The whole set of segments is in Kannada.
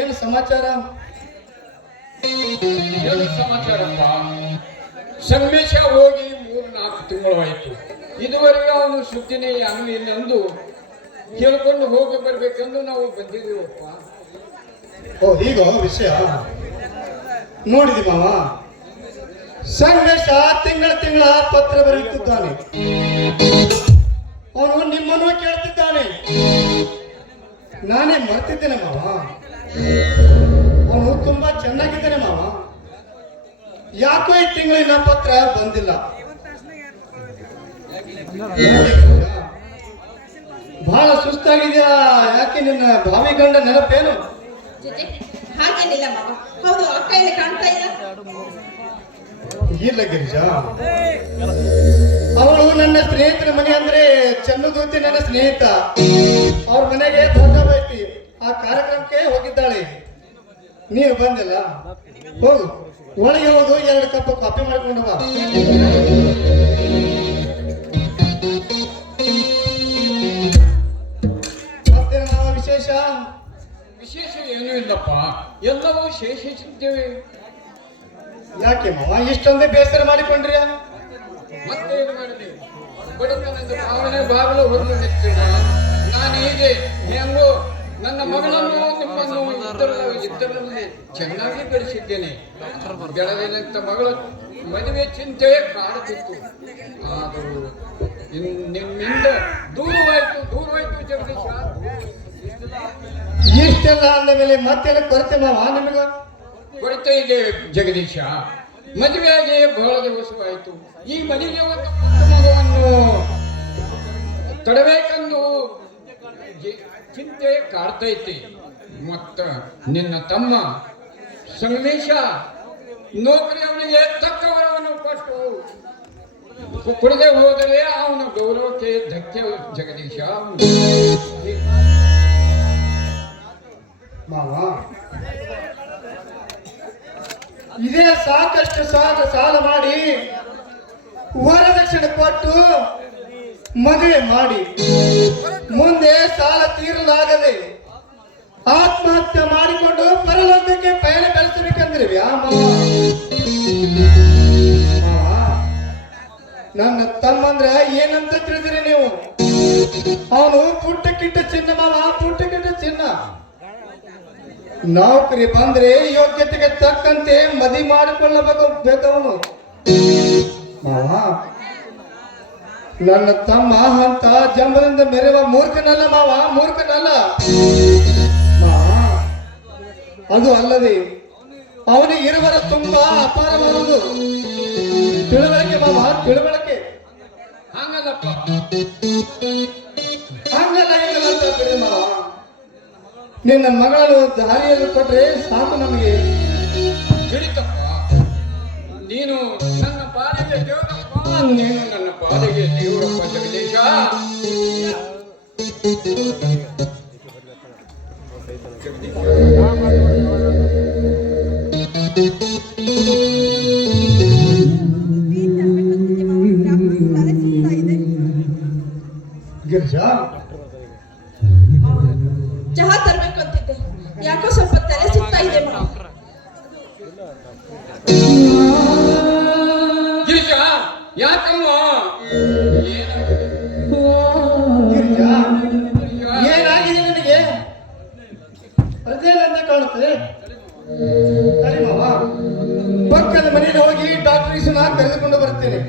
ಏನು ಸಮಾಚಾರ? ಏನು ಸಮಾಚಾರಪ್ಪ? ಸಂಗಮೇಶ ಹೋಗಿ 3-4 ತಿಂಗಳು ಆಯ್ತು. ಇದುವರೆಗೆ ಅವನು ಸುದ್ದಿನೇ ಇಲ್ಲಂದು ಕೇಳ್ಕೊಂಡು ಹೋಗಿ ಬರ್ಬೇಕೆಂದು ನಾವು ಬಂದಿದ್ದೀವಪ್ಪ. ಓ ಹೀಗೋ ವಿಷಯ. ನೋಡಿದಿ ಮಾವ, ಸಂಗಮೇಶ ತಿಂಗಳ ಪತ್ರ ಬರೆಯುತ್ತಿದ್ದಾನೆ. ಅವನು ನಿಮ್ಮನ್ನು ಕೇಳ್ತಿದ್ದಾನೆ. ನಾನೇ ಮರ್ತಿದ್ದೇನೆ ಮಾವ. ಅವನು ತುಂಬಾ ಚೆನ್ನಾಗಿದ್ದಾನೆ ಮಾವ. ಯಾಕೋ ಈ ತಿಂಗಳಿನ ಪತ್ರ ಬಂದಿಲ್ಲ. ಬಹಳ ಸುಸ್ತಾಗಿದ್ಯಾ? ಯಾಕೆ ನಿನ್ನ ಭಾವಿ ಗಂಡ ನೆನಪೇನು? ಹಾಗೇನಿಲ್ಲ ಮಾವ. ಹೌದು, ಅಕ್ಕ ಇಲ್ಲಿ ಕಾಣ್ತಾ ಇಲ್ಲ. ಇಲ್ಲ ಗಿರಿಜಾ, ಅವಳು ನನ್ನ ಸ್ನೇಹಿತರ ಮನೆ ಅಂದ್ರೆ ಚನ್ನದೂತಿ ನನ್ನ ಸ್ನೇಹಿತ. ಅವ್ರ ಮನೆಗೆ ದೊಡ್ಡ ಬೈತಿ, ಆ ಕಾರ್ಯಕ್ರಮಕ್ಕೆ ಹೋಗಿದ್ದಾಳೆ. ನೀನು ಬಂದಿಲ್ಲ. ಹೋಗು, ಒಳಗೆ ಹೋಗು, 2 ಕಪ್ ಕಾಫಿ ಮಾಡ್ಕೊಂಡು ಬಾ. ಮತ್ತೇನು ಮಾವ ವಿಶೇಷ? ವಿಶೇಷ ಏನೂ ಇಲ್ಲಪ್ಪ, ಎಲ್ಲವೂ ಶೇಷಿಸಿದ್ದೇವೆ. ಯಾಕೆ ಮಾವ ಇಷ್ಟೊಂದೇ ಬೇಸರ ಮಾಡಿಕೊಂಡ್ರಿ? ಮತ್ತೆ ಏನು ಮಾಡಲಿ, ಬಡತನದ ಭಾವನೆ ಬಾಗಿಲು ಹೊರಲು ನಿಂತಿಲ್ಲ. ನಾನು ಹೀಗೆ ಹೆಂಗೋ ನನ್ನ ಮಗಳನ್ನು ನಿಮ್ಮನ್ನು ಇದ್ದರಲ್ಲಿ ಚೆನ್ನಾಗಿ ಬೆಳೆಸಿದ್ದೇನೆ. ಬೆಳೆದಂತ ಮಗಳ ಮದುವೆ ಚಿಂತೆ ಕಾಡುತ್ತಿತ್ತು. ಆದರೂ ನಿಮ್ಮಿಂದ ದೂರವಾಯ್ತು ಜಗದೀಶ. ಇಷ್ಟೆಲ್ಲ ಅಂದ ಮೇಲೆ ಮತ್ತೇನು ಕೊರತೆ ಮಾವ ನಿಮಗ? ಕೊರತೆ ಇದೆ ಜಗದೀಶ. ಮದುವೆಯಾಗಿ ಬಹಳ ದಿವಸವಾಯಿತು. ಈ ಮನೆಗೆ ಒಂದು ಮಗುವನ್ನು ತಡಬೇಕೆಂದು ಚಿಂತೆ ಕಾಡ್ತೈತಿ. ಮತ್ತ ನಿನ್ನ ತಮ್ಮ ಸಂಗಮೇಶ ನೌಕರಿ ಅವನಿಗೆ ತಕ್ಕ ವರವನ್ನು ಕೊಟ್ಟು ಕುಡಿದೇ ಹೋದರೆ ಅವನ ಗೌರವಕ್ಕೆ ಧಕ್ಕೆ ಜಗದೀಶ. ಮಾವ, ಇದೇ ಸಾಕಷ್ಟು ಸಾಲ ಮಾಡಿ ವರದಕ್ಷಿಣೆ ಕೊಟ್ಟು ಮದುವೆ ಮಾಡಿ ಮುಂದೆ ಸಾಲ ತೀರಲಾಗದೆ ಆತ್ಮಹತ್ಯೆ ಮಾಡಿಕೊಂಡು ಪರಲೋಕಕ್ಕೆ ಪಯಣ ಬೆಳೆಸಬೇಕಂದ್ರೆ ನನ್ನ ತಮ್ಮಂದ್ರ ಏನಂತ ತಿಳಿದ್ರಿ ನೀವು? ಅವನು ಪುಟ್ಟಕ್ಕಿಟ್ಟ ಚಿನ್ನ ಮಾವ, ಪುಟ್ಟಕ್ಕಿಟ್ಟ ಚಿನ್ನ. ನೌಕರಿ ಬಂದ್ರೆ ಯೋಗ್ಯತೆಗೆ ತಕ್ಕಂತೆ ಮದಿ ಮಾಡಿಕೊಳ್ಳಬೇಕವನು ಮಾವ. ನನ್ನ ತಮ್ಮ ಅಂತ ಜಂಬದಿಂದ ಮೆರೆವ ಮೂರ್ಖನಲ್ಲ ಮಾವ, ಮೂರ್ಖನಲ್ಲ ಮಾವ. ಅದು ಅಲ್ಲದೆ ಅವನಿಗೆ ಇರುವರ ತುಂಬಾ ಅಪಾರವಾದುದು ತಿಳುವಳಿಕೆ ಮಾವ, ತಿಳುವಳಿಕೆ. ಹಂಗಲ್ಲಪ್ಪ, ಹಂಗಲ್ಲ ಇಲ್ಲ ಅಂತ ಬಿಡಿ ಮಾವ. ನಿನ್ನ ಮಗಳು ದಾರಿಯಲ್ಲಿ ಕೊಟ್ರೆ ಸಾಕು ನಮಗೆ. ತಿಳಿತಪ್ಪ, ನೀನು ನನ್ನ ಪಾಲಿಗೆ ದೇವರಪ್ಪ, ನೀನು ನನ್ನ ಪಾಲಿಗೆ ದೇವರಪ್ಪ ಜಗದೀಶ. ಗಿರಿಜಾ, ಚಹಾ ತರ್ಬೇಕು ಅಂತಿದ್ದೆ, ಯಾಕೋ ಸ್ವಲ್ಪ ತಲೆ ಸುತ್ತಾ ಇದೆ ಮಾವ. ಗಿರಿಜಾ, ಯಾಕಮ್ಮ? ಗಿರಿಜಾ, ಏನಾಗಿದೆ ನನಗೆ? ಅದೇನಂತ ಕಾಣುತ್ತದೆ. ಸರಿ ಮಾವ, ಪಕ್ಕದ ಮನೆಗೆ ಹೋಗಿ ಡಾಕ್ಟರ್ ಕರೆದುಕೊಂಡು ಬರ್ತೇನೆ.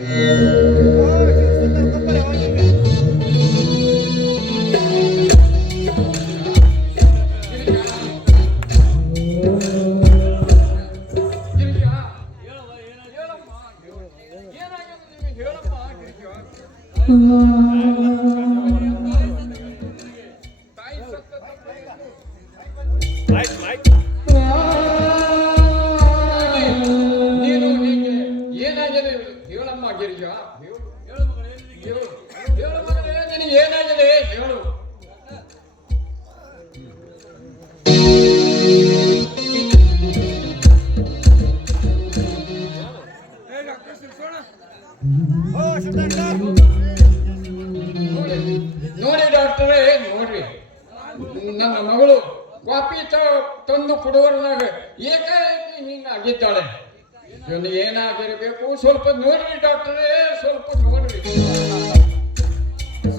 ನೀನು ಹೀಗೆ ಏನಾಗಿದೆ ಹೇಳಮ್ಮ ಗಿರಿಜಾ, ಹೇಳು ಮಗನೇ, ನಿನಗೆ ಏನಾಗಿದೆ ಹೇಳು. ನೋಡಿ ಡಾಕ್ಟರೇ, ನೋಡ್ರಿ, ನನ್ನ ಮಗಳು ಕಾಪಿ ತಂದು ಕೊಡುವರ್ನಾಗ ಏಕಾಏಕಿ ಹಿಂಗಾಗಿದ್ದಾಳೆ. ಇವನು ಏನಾಗಿರಬೇಕು ಸ್ವಲ್ಪ ನೋಡ್ರಿ ಡಾಕ್ಟರೇ, ಸ್ವಲ್ಪ ನೋಡ್ರಿ.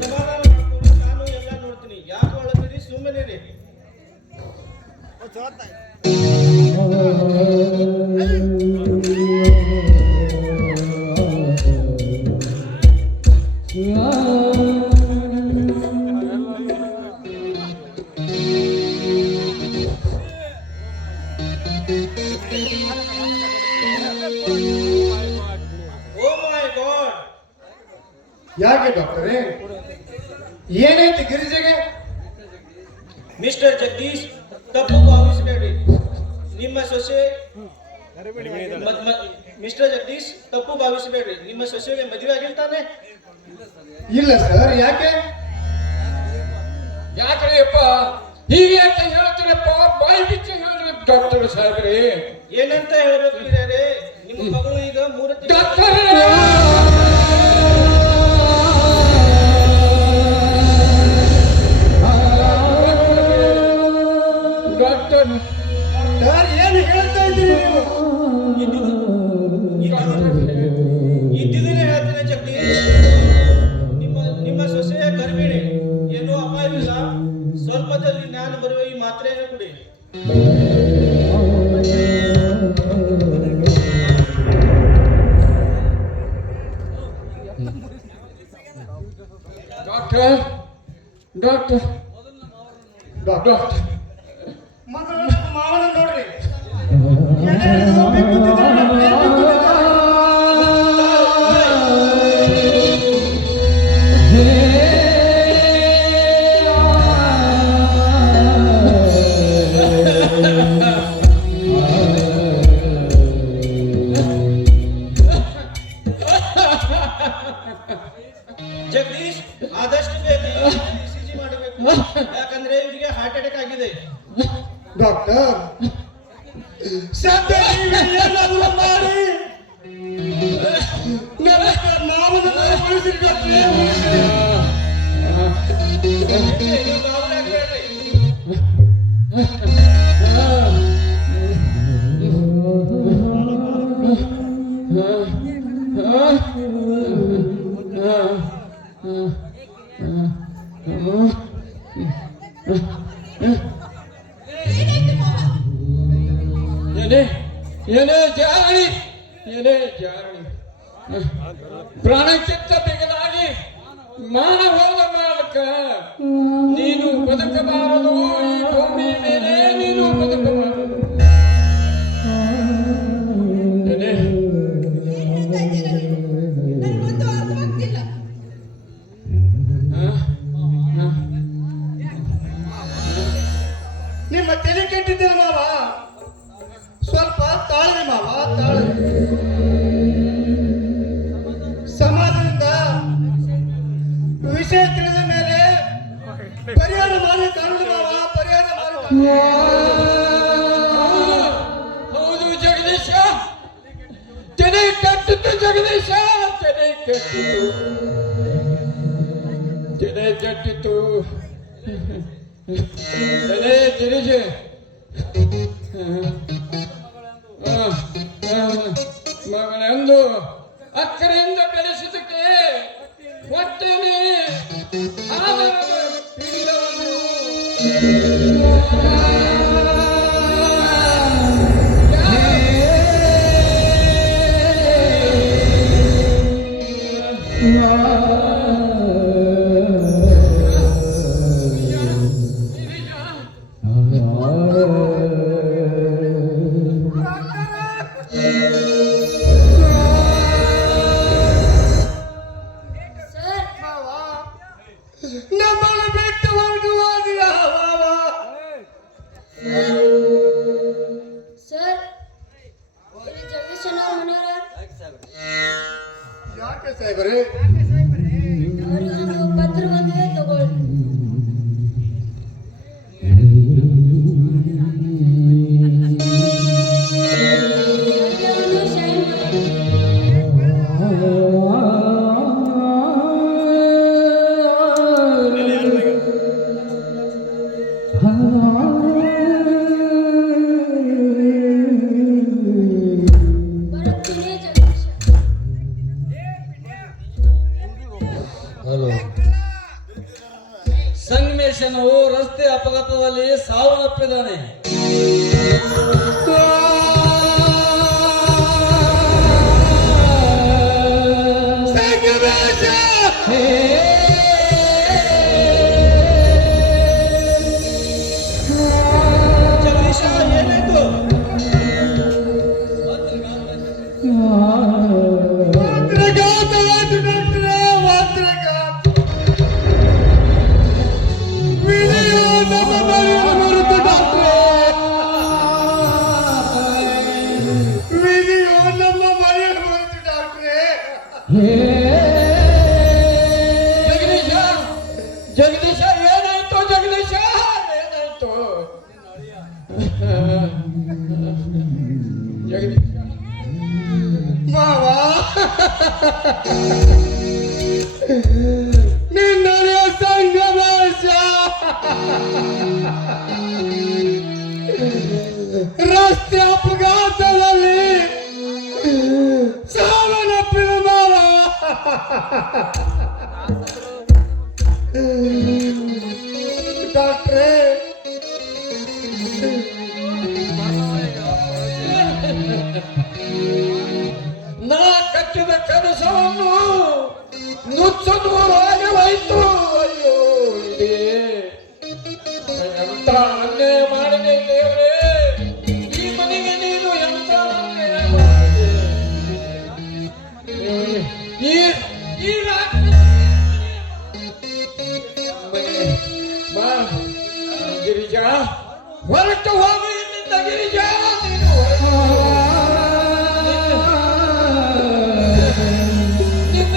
ಸಮಾಧಾನ ಮಾಡ್ಕೊಂಡು ನಾನು ಎಲ್ಲ ನೋಡ್ತೀನಿ. ಯಾಕೆ ಒಳಗಿರಿ, ಸುಮ್ಮನೆ ರೀ. ಓ ಮೈ ಗಾಡ್, ಯಾಕೆ ಡಾಕ್ಟರೇ, ಏನೈತಿ ಗಿರಿಜೆಗೆ? ಮಿಸ್ಟರ್ ಜಗದೀಶ್, ತಪ್ಪು ಭಾವಿಸಬೇಡಿ. ನಿಮ್ಮ ಸೊಸೆ ಮಿಸ್ಟರ್ ಜಗದೀಶ್, ತಪ್ಪು ಭಾವಿಸಬೇಡ್ರಿ. ನಿಮ್ಮ ಸೊಸೆಗೆ ಮದುವೆ ಆಗಿರ್ತಾನೆ? ಇಲ್ಲ ಸರ್, ಯಾಕೆ? ಯಾಕ್ರಿಯಪ್ಪ ಹೀಗೆ ಯಾಕೆ ಹೇಳ್ತೀರಪ್ಪ? ಬಾಯಿ ಬಿಚ್ಚಿ ಹೇಳ್ರಿ ಡಾಕ್ಟರ್ ಸಾಹೇಬ್ರಿ. ಏನಂತ ಹೇಳ್ಬೇಕು ಹಿರಿಯರೇ, ನಿಮ್ಮ ಮಗಳು ಈಗ 3 ತಿಂಗಳು ಡಾಕ್ಟರ್ ಡಾಕ್ಟರ್ ಸರ್, ಏನು ಹೇಳ್ತಾ ಇದ್ದೀರಿ ನೀವು? ಇದ್ದಿದ್ದೇನೆ ಹೇಳ್ತೇನೆ ಜಗದೀಶ್. ನಿಮ್ಮ ಸೊಸೆಯ ಗರ್ಭಿಣಿ, ಏನೂ ಅಪಾಯವಿಲ್ಲ. ಸ್ವಲ್ಪದಲ್ಲಿ ನಾನು ಬರುವ ಈ ಮಾತ್ರೆಯನ್ನು ಕುಡಿ. ಡಾಕ್ಟರ್ ಡಾಕ್ಟರ್ ಡಾಕ್ಟರ್, ಡಾಕ್ಟರ್ ಮೊದಲು ನಮ್ಮ ಮಾವನ ನೋಡ್ರಿ. ಎಲ್ಲರಿಗೂ ಬಿಕ್ಕುತ್ತಿದ್ದಾರೆ, ಬಿಕ್ಕುತ್ತಿದ್ದಾರೆ. ಜಗದೀಶ್, ಆದಷ್ಟು ಬೇಗ ECG ಮಾಡಬೇಕು. ಯಾಕಂದ್ರೆ ಇವರಿಗೆ ಹಾರ್ಟ್ ಅಟ್ಯಾಕ್ ಆಗಿದೆ. ಡಾಕ್ಟರ್, ಸದ್ಯ ನೀವು ಏನಾದರೂ ಮಾಡಿ ನನ್ನ ಮಾವನನ್ನು ಉಳಿಸಿರಿ ಡಾಕ್ಟ್ರೇ, ಉಳಿಸಿರಿ. ನೀವು ಗಾಬರಿ ಆಗ್ಬೇಡ್ರಿ. ಏನೇ ಜಾರಣಿ, ಏನೇ ಜಾರಣಿ, ಪ್ರಾಣಕ್ಕಿಂತ ಬಿಗಲಾಗಿ ಮಾನ ಹೋದ ಮಾಲಕ ನೀನು ಬದುಕಬಾರದು. ಈ ಭೂಮಿ ಮೇಲೆ ನೀನು ಬದುಕಬಾರದು. ಏನೇ ಹೇಳ್ತಾ ಇದ್ದೀರಾ ನೀವು? ನನಗೊಂದು ಅರ್ಥವಾಗ್ತಿಲ್ಲ. ನಿಮ್ಮ ತಲೆ ಕೆಟ್ಟಿದ್ದೀರ ಮಾವ, ಸ್ವಲ್ಪ ತಾಳ್ರಿ ಮಾವ, ತಾಳ್ರಿ. ಸಮಾಜದಿಂದ ವಿಷಯ ತಿಳಿದ ಮೇಲೆ ಪರಿಹಾರ ಮಾಡಿ ಕಾಣಲಿ ಮಾವ, ಪರಿಹಾರ ಮಾಡಿ. ಹೌದು ಜಗದೀಶ, ತೆನೆ ಕಟ್ಟಿತು ಜಗದೀಶ, ತೆನೆ ಕಟ್ಟಿತು, ತೆನೆ ಕಟ್ಟಿತು, ತೆನೆ ಗಿರಿಜೆ ಮಗನೆಂದು ಅಕ್ಕರೆಯಿಂದ ಬೆಳೆಸಿದಕ್ಕೆ ಹೊಟ್ಟೆನೆ ಆಧಾರದ ಪಿಂಡವನ್ನು ನಮ್ಮನ್ನು ಬಿಟ್ಟು ಹೊರಟು ಹೋದಿರ ಮಾವ. ಸರ್, ಇಲ್ಲಿ ಜಗದೀಶನ ಮನೆಯವರ ಯಾಕೆ ಸಾಹೇಬರೇ? ಅವ್ರಿಗೊಂದು ಪತ್ರ ಬಂದಿದೆ, ತಗೊಳ್ಳಿ. ಒಂದು ಸೈನ್ ಮಾಡಿ. ಇಲ್ಲಿ ಯಾರು ತಪ್ಪಿದಾನೆ. ಜಗದೀಶ ಏನಾಯ್ತು? ಜಗದೀಶ ಜಗದೀಶ ಏನಾಯ್ತು ಜಗದೀಶ ಏನಾಯ್ತು ಜಗದೀಶ ಮಾವ ನಿನ್ನನೆಯ ಸಂಗಮೇಶ ರಸ್ತೆ ಅಪಘಾತದಲ್ಲಿ ಸಾವನ್ನಪ್ಪಿದ ಮಾವ. ಡಾಕ್ಟ್ರೇ ನಾ ಕಟ್ಟಿದ ಕನಸವನ್ನು ನುಚ್ಚು ನೂರಾಗಿ ಹೋಯ್ತು. ಅಯ್ಯೋ ಇದೇ ಎಂತ ಅನ್ಯಾಯ ಮಾಡಿದೆ ದೇವರೇ, ಈ ಮನೆಗೆ ನೀನು ಎಂತ ಅನ್ಯಾಯ ಮಾಡಿದೆ ದೇವರೇ. ಈ ರಾತ್ರಿ ಮನೆ ಬಾ ಗಿರಿಜಾ, ಹೊರಟು ಹೋಗು ಇಲ್ಲಿಂದ ಗಿರಿಜಾ, ನೀನು ಹೊರಟು ಹೋಗು. ನಿನ್ನ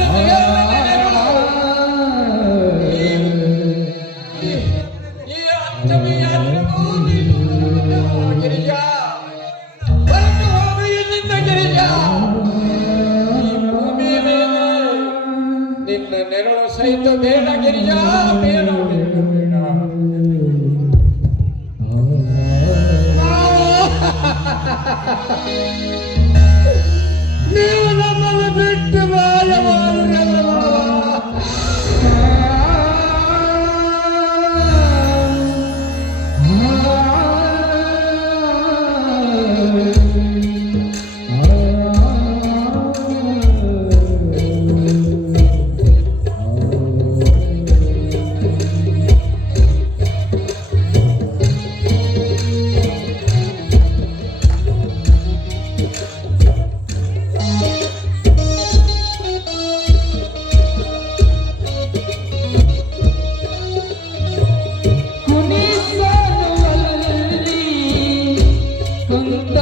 ಈ ಅಂತಿಮ ಯಾತ್ರೆಗೂ ನೀನು ಗಿರಿಜಾ, ಹೊರಟು ಹೋಗು ಇಲ್ಲಿಂದ ಗಿರಿಜಾ. ಈ ಭೂಮಿಯ ಮೇಲೆ ನಿನ್ನ ನೆರಳು ಸಹಿತ ಬೇಡ ಗಿರಿಜಾ, ಬೇಡ ಬೇಡ ಬೇಡ. ನೀವು ನಮ್ಮನ್ನು ಬಿಟ್ಟು ಮಾಯವಾದರಲ್ಲ ಕುಣಿಸಲು ಅಲ್ಲಿ ಕುಂತ